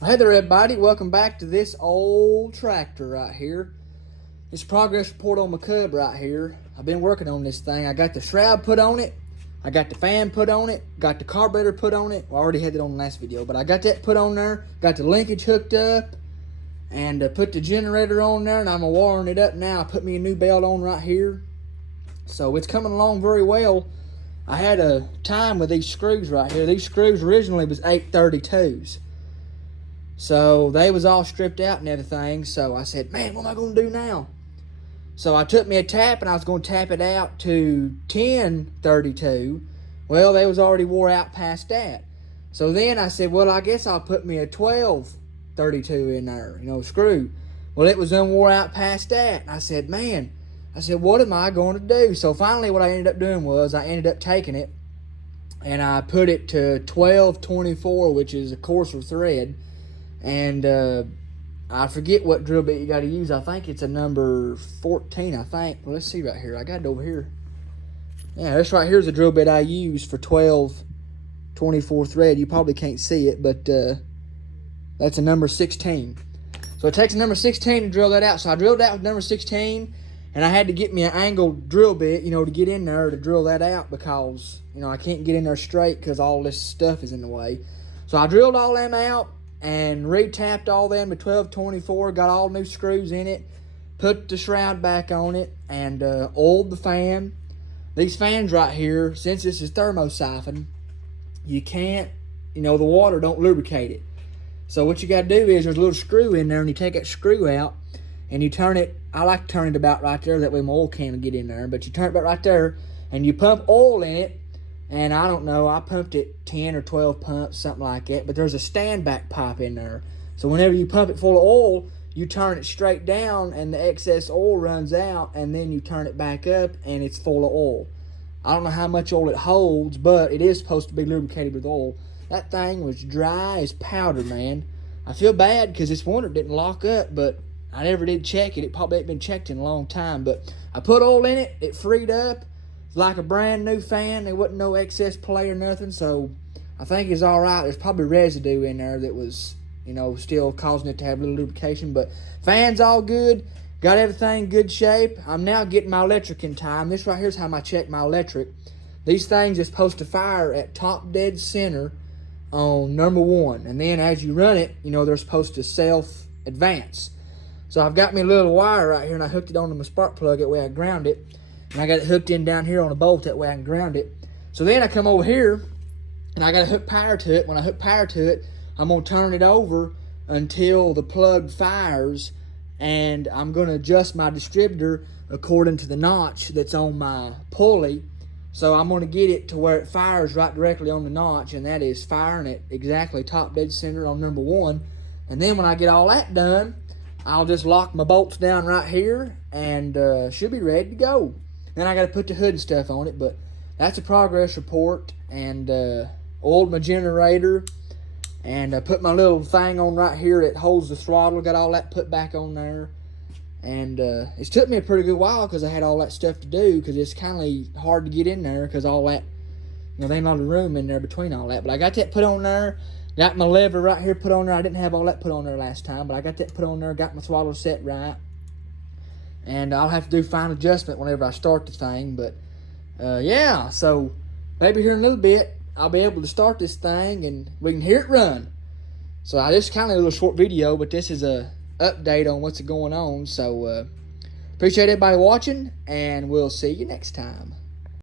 Hey there, everybody. Welcome back to this old tractor right here. This progress report on my Cub right here. I've been working on this thing. I got the shroud put on it. I got the fan put on it. Got the carburetor put on it. Well, I already had it on the last video, but I got that put on there. Got the linkage hooked up. And put the generator on there, and I'm wiring it up now. I put me a new belt on right here. So it's coming along very well. I had a time with these screws right here. These screws originally was 832s. So they was all stripped out and everything. So I said, man, what am I going to do now? So I took me a tap and I was going to tap it out to 1032. Well, they was already wore out past that. So then I said, well, I guess I'll put me a 1232 in there, screw. Well, it was unwore out past that. And I said, what am I going to do? So finally what I ended up doing was I ended up taking it and I put it to 1224, which is a coarser thread. And I forget what drill bit you got to use. I think it's a number 14, I think. Well, let's see right here. I got it over here. Yeah, this right here is the drill bit I use for 1224 thread. You probably can't see it, but that's a number 16. So it takes a number 16 to drill that out. So I drilled that with number 16, and I had to get me an angled drill bit, to get in there to drill that out because, I can't get in there straight because all this stuff is in the way. So I drilled all them out and re-tapped all them to 1224, got all new screws in it, put the shroud back on it, and oiled the fan. These fans right here, since this is thermosiphon, you can't, the water don't lubricate it. So what you got to do is there's a little screw in there, and you take that screw out, and you turn it, I like to turn it about right there, that way my oil can will get in there, but you turn it about right there, and you pump oil in it. And I don't know, I pumped it 10 or 12 pumps, something like that. But there's a stand back pipe in there. So whenever you pump it full of oil, you turn it straight down and the excess oil runs out. And then you turn it back up and it's full of oil. I don't know how much oil it holds, but it is supposed to be lubricated with oil. That thing was dry as powder, man. I feel bad because this one didn't lock up, but I never did check it. It probably ain't been checked in a long time. But I put oil in it. It freed up. Like a brand new fan. There wasn't no excess play or nothing, so I think it's all right. There's probably residue in there that was, still causing it to have a little lubrication, but fan's all good. Got everything good shape. I'm now getting my electric in time. This right here is how I check my electric. These things are supposed to fire at top dead center on number 1, and then as you run it, they're supposed to self-advance. So I've got me a little wire right here, and I hooked it onto my spark plug that way I ground it. And I got it hooked in down here on a bolt, that way I can ground it. So then I come over here, and I got to hook power to it. When I hook power to it, I'm going to turn it over until the plug fires, and I'm going to adjust my distributor according to the notch that's on my pulley. So I'm going to get it to where it fires right directly on the notch, and that is firing it exactly top dead center on number 1. And then when I get all that done, I'll just lock my bolts down right here, and should be ready to go. Then I got to put the hood and stuff on it, but that's a progress report. And oiled my generator, and put my little thing on right here that holds the throttle. Got all that put back on there. And it's took me a pretty good while because I had all that stuff to do, because it's kind of hard to get in there because all that, there ain't a lot of room in there between all that. But I got that put on there. Got my lever right here put on there. I didn't have all that put on there last time, but I got that put on there. Got my throttle set right. And I'll have to do fine adjustment whenever I start the thing. But, yeah, so maybe here in a little bit, I'll be able to start this thing and we can hear it run. So this is kind of a little short video, but this is a update on what's going on. So appreciate everybody watching, and we'll see you next time.